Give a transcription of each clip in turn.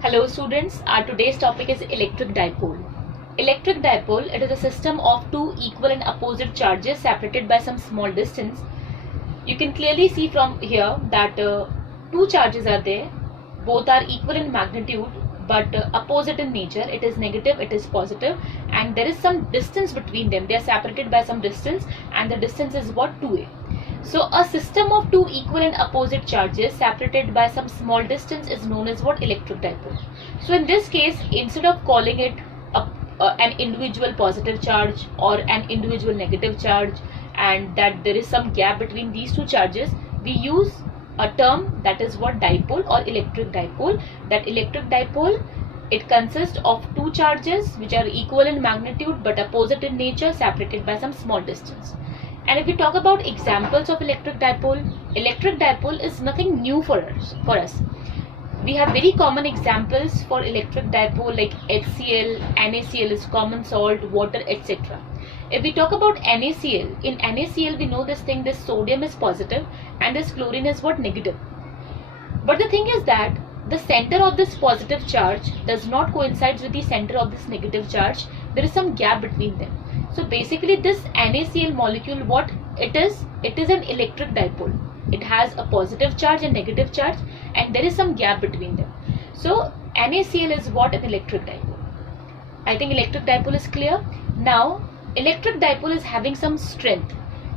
Hello students, our today's topic is electric dipole. Electric dipole, it is a system of two equal and opposite charges separated by some small distance. You can clearly see from here that two charges are there, both are equal in magnitude but opposite in nature. It is negative, it is positive, and there is some distance between them. They are separated by some distance, and the distance is what, 2a. So a system of two equal and opposite charges separated by some small distance is known as what? Electric dipole. So in this case, instead of calling it an individual positive charge or an individual negative charge, and that there is some gap between these two charges, we use a term that is what? Dipole or electric dipole. That electric dipole, it consists of two charges which are equal in magnitude but opposite in nature, separated by some small distance. And if we talk about examples of electric dipole is nothing new for us. We have very common examples for electric dipole like HCl, NaCl is common salt, water, etc. If we talk about NaCl, in NaCl we know this thing, this sodium is positive and this chlorine is what? Negative. But the thing is that the center of this positive charge does not coincide with the center of this negative charge. There is some gap between them. So basically this NaCl molecule, what it is? It is an electric dipole. It has a positive charge and negative charge, and there is some gap between them. So NaCl is what? An electric dipole. I think electric dipole is clear. Now electric dipole is having some strength,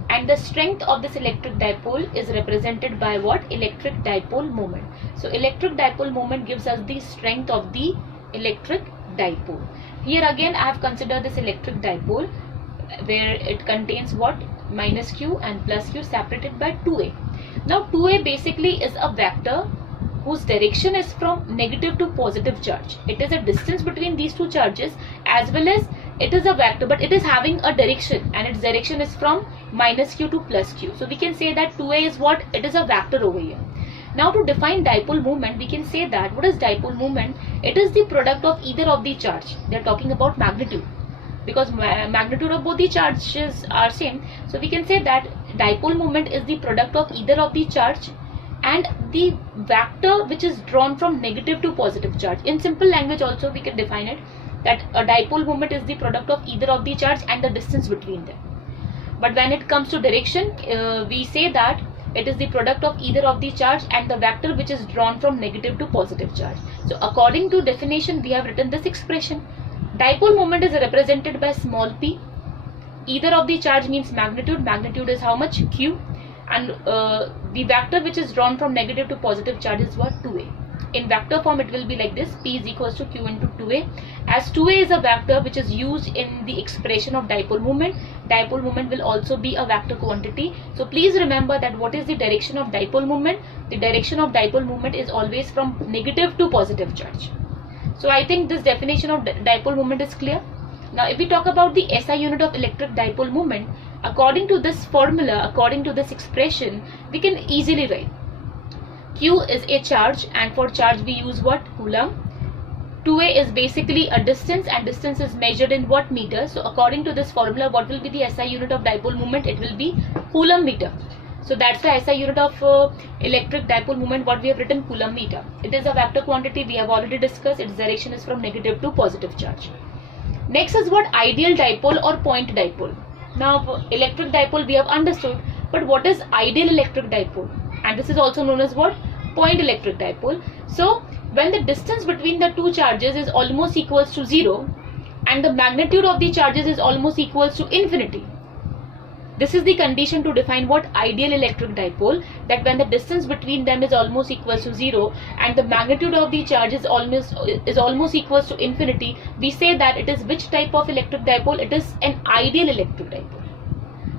and the strength of this electric dipole is represented by what? Electric dipole moment. So electric dipole moment gives us the strength of the electric dipole. Here again I have considered this electric dipole where it contains what? Minus q and plus q separated by 2a. Now 2a basically is a vector whose direction is from negative to positive charge. It is a distance between these two charges, as well as it is a vector, but it is having a direction, and its direction is from minus q to plus q. So we can say that 2a is what? It is a vector over here. Now to define dipole moment, we can say that what is dipole moment? It is the product of either of the charge. They are talking about magnitude, because magnitude of both the charges are same. So we can say that dipole moment is the product of either of the charge and the vector which is drawn from negative to positive charge. In simple language also we can define it that a dipole moment is the product of either of the charge and the distance between them. But when it comes to direction, we say that it is the product of either of the charge and the vector which is drawn from negative to positive charge. So according to definition, we have written this expression. Dipole moment is represented by small p. Either of the charge means magnitude. Magnitude is how much? Q. And the vector which is drawn from negative to positive charge is what? 2a. In vector form it will be like this: p is equals to q into 2a. As 2a is a vector which is used in the expression of dipole moment will also be a vector quantity. So please remember that what is the direction of dipole moment? The direction of dipole moment is always from negative to positive charge. So I think this definition of dipole moment is clear. Now if we talk about the SI unit of electric dipole moment, according to this formula, according to this expression, we can easily write Q is a charge, and for charge we use what? Coulomb. 2a is basically a distance, and distance is measured in what? Meters. So according to this formula, what will be the SI unit of dipole moment? It will be Coulomb meter. So that's the SI unit of electric dipole moment, what we have written, Coulomb meter. It is a vector quantity, we have already discussed. Its direction is from negative to positive charge. Next is what? Ideal dipole or point dipole. Now electric dipole we have understood, but what is ideal electric dipole? And this is also known as what? Point electric dipole. So when the distance between the two charges is almost equals to 0 and the magnitude of the charges is almost equals to infinity, this is the condition to define what? Ideal electric dipole, that when the distance between them is almost equals to 0 and the magnitude of the charge is almost equals to infinity, we say that it is which type of electric dipole? It is an ideal electric dipole.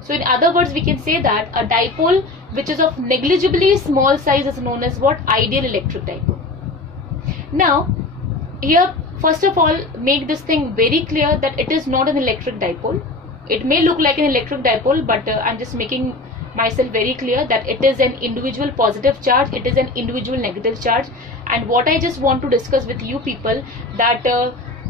So in other words, we can say that a dipole which is of negligibly small size is known as what? Ideal electric dipole. Now here first of all, make this thing very clear that it is not an electric dipole. It may look like an electric dipole, but I'm just making myself very clear that it is an individual positive charge, it is an individual negative charge. And what I just want to discuss with you people, that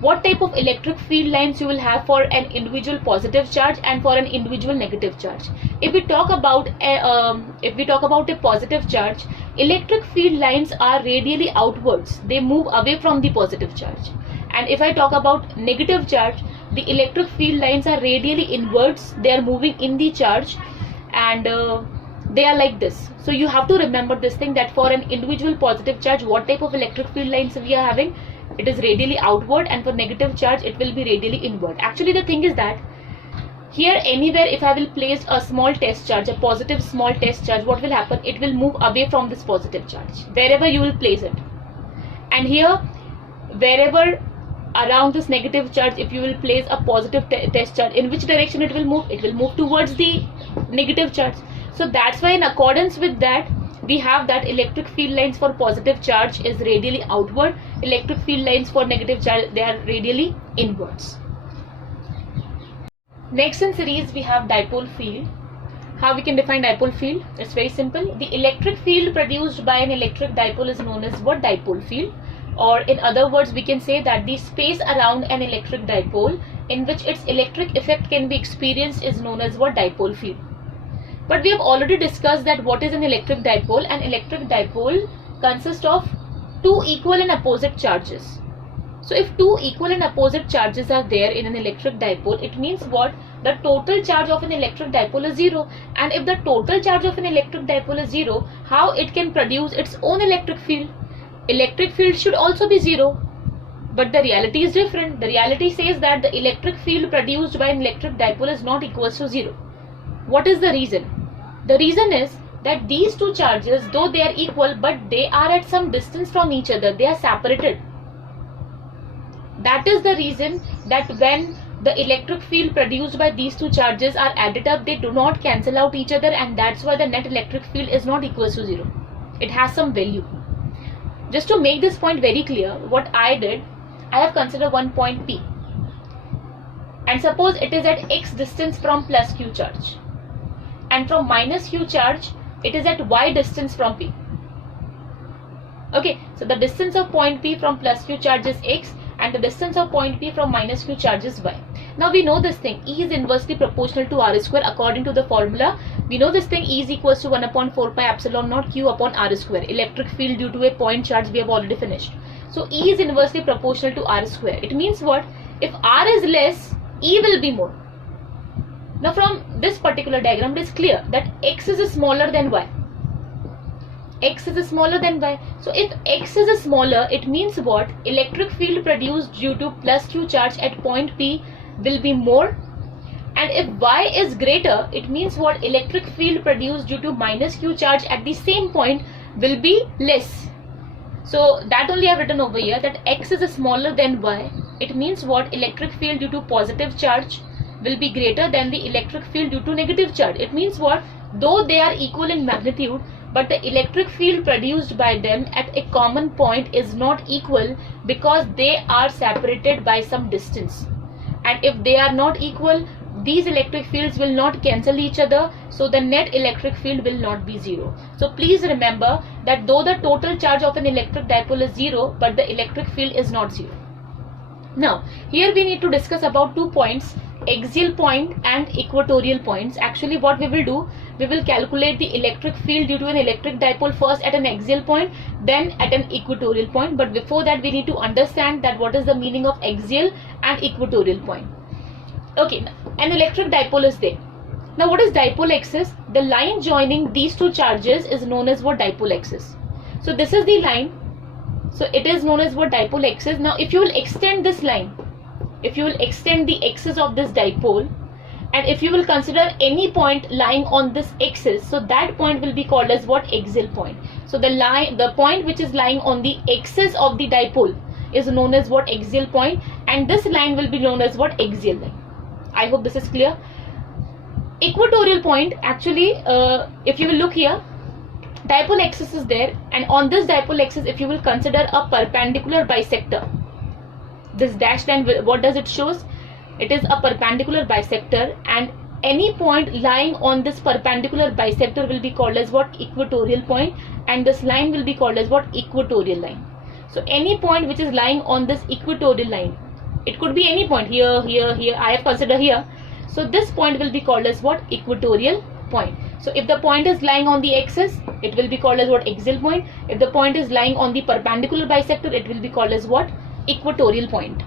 what type of electric field lines you will have for an individual positive charge and for an individual negative charge. If we talk about a positive charge, electric field lines are radially outwards. They move away from the positive charge. And if I talk about negative charge, the electric field lines are radially inwards. They are moving in the charge, and they are like this. So you have to remember this thing, that for an individual positive charge, what type of electric field lines we are having? It is radially outward, and for negative charge it will be radially inward. Actually the thing is that here anywhere if I will place a small test charge, a positive small test charge, what will happen? It will move away from this positive charge wherever you will place it. And here wherever around this negative charge, if you will place a positive test charge, in which direction it will move? It will move towards the negative charge. So that's why in accordance with that, we have that electric field lines for positive charge is radially outward, electric field lines for negative charge, they are radially inwards. Next in series we have dipole field. How we can define dipole field? It's very simple. The electric field produced by an electric dipole is known as what? Dipole field. Or in other words, we can say that the space around an electric dipole in which its electric effect can be experienced is known as what? Dipole field. But we have already discussed that what is an electric dipole. An electric dipole consists of two equal and opposite charges. So if two equal and opposite charges are there in an electric dipole, it means what? The total charge of an electric dipole is zero. And if the total charge of an electric dipole is zero, how it can produce its own electric field? Electric field should also be zero. But the reality is different. The reality says that the electric field produced by an electric dipole is not equal to zero. What is the reason? The reason is that these two charges, though they are equal, but they are at some distance from each other. They are separated. That is the reason that when the electric field produced by these two charges are added up, they do not cancel out each other, and that's why the net electric field is not equal to zero. It has some value. Just to make this point very clear, what I did, I have considered one point P. And suppose it is at x distance from plus q charge. And from minus q charge, it is at y distance from P. Okay, so the distance of point P from plus q charge is x, and the distance of point P from minus q charge is y. Now we know this thing, E is inversely proportional to R square. According to the formula, we know this thing, E is equals to 1 upon 4 pi epsilon naught q upon R square. Electric field due to a point charge we have already finished. So E is inversely proportional to R square. It means what? If R is less, E will be more. Now from this particular diagram, it is clear that x is smaller than y. X is smaller than y. So if x is smaller, it means what? Electric field produced due to plus q charge at point P will be more. And if y is greater, it means what? Electric field produced due to minus q charge at the same point will be less. So that only I have written over here, that x is smaller than y. It means what? Electric field due to positive charge will be greater than the electric field due to negative charge. It means what? Though they are equal in magnitude, but the electric field produced by them at a common point is not equal because they are separated by some distance. And if they are not equal, these electric fields will not cancel each other, so the net electric field will not be zero. So please remember that though the total charge of an electric dipole is zero, but the electric field is not zero. Now here we need to discuss about 2 points, axial point and equatorial points. Actually what we will do, we will calculate the electric field due to an electric dipole first at an axial point, then at an equatorial point. But before that we need to understand that what is the meaning of axial and equatorial point. Okay, an electric dipole is there. Now what is dipole axis? The line joining these two charges is known as what? Dipole axis. So this is the line. So it is known as what? Dipole axis. Now if you will extend this line, if you will extend the axis of this dipole, and if you will consider any point lying on this axis, so that point will be called as what? Axial point. So the point which is lying on the axis of the dipole is known as what? Axial point, and this line will be known as what? Axial line. I hope this is clear. Equatorial point, actually if you will look here, dipole axis is there, and on this dipole axis if you will consider a perpendicular bisector, this dashed line, what does it shows? It is a perpendicular bisector, and any point lying on this perpendicular bisector will be called as what? Equatorial point, and this line will be called as what? Equatorial line. So any point which is lying on this equatorial line It could be any point, here, here, here. I have considered here. So this point will be called as what? Equatorial point. So if the point is lying on the axis, it will be called as what? Axial point. If the point is lying on the perpendicular bisector, it will be called as what? Equatorial point.